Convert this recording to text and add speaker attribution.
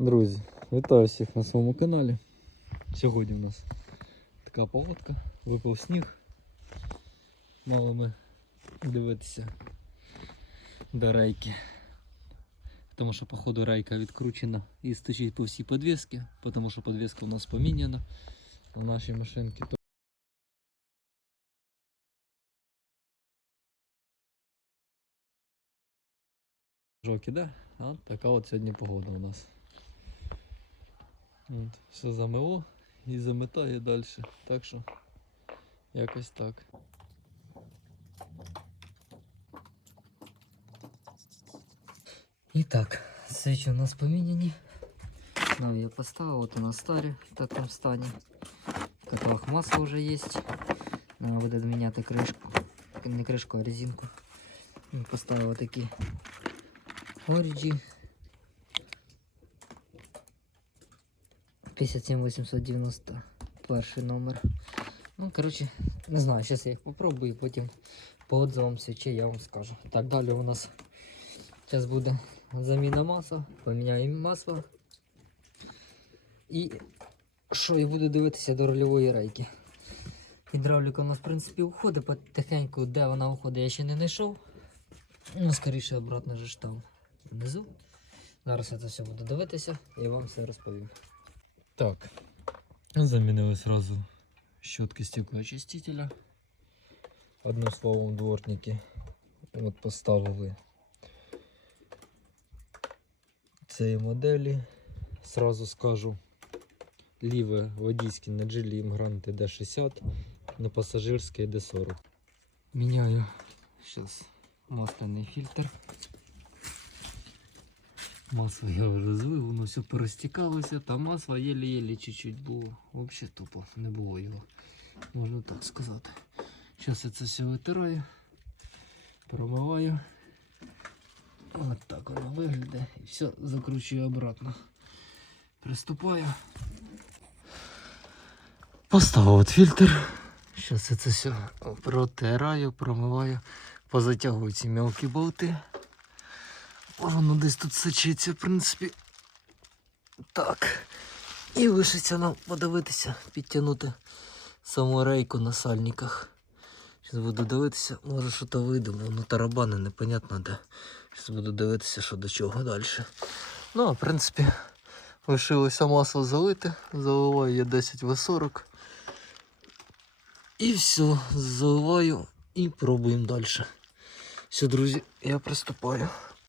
Speaker 1: Друзі, вітаю всіх на своєму каналі. Сьогодні у нас така погодка, випав сніг. Мало ми дивитися до рейки. Тому що, походу, рейка відкручена і стучить по всій підвісці, тому що підвіска у нас поміняна в нашій машинці. Жоки, да? А така от сьогодні погода у нас. От, все замило і заметає далі. Так що якось так.
Speaker 2: І так, свічі у нас поміняні. Нові я поставив, от нас старі в такому стані. В котлах масло вже є. Надо буде міняти кришку. Не кришку, а резинку. Поставив такі Origi 57890 перший номер. Ну, коротше, не знаю, зараз я їх попробую, потім по отзывам свічей я вам скажу. Так, далі у нас Зараз буде заміна масла, поміняємо масло. І що, і буду дивитися до рульової рейки. Гідравліка у нас, в принципі, уходить потихеньку, де вона уходить, я ще не знайшов. Ну, скоріше, обратно же ж там внизу. Зараз я це все буду дивитися і вам все розповім.
Speaker 1: Так. Замінили сразу щотки стеклоочистителя. Одним словом, дворники от поставили цієї моделі. Сразу скажу. Ліве водійське на джилі Imgrante D60, на пасажирське D40. Міняю зараз масляний фільтр. Масло я злив, воно все порозтікалося, та масло єлі-єлі чуть-чуть було. Взагалі тупо не було його. Можна так сказати. Зараз я це все витираю, промиваю. От так воно виглядає. І все закручую обратно. Приступаю. Поставив от фільтр. Зараз я це все протираю, промиваю, позатягую ці мелкі болти. Воно десь тут сочиться, в принципі. Так. І лишиться нам подивитися, підтягнути саму рейку на сальниках. Зараз буду дивитися, може що то вийде, воно тарабани непонятно де. Зараз буду дивитися, що до чого далі. Ну, а в принципі, лишилося масло залити. Заливаю я 10 В40. І все, заливаю і пробуємо далі. Все, друзі, я приступаю.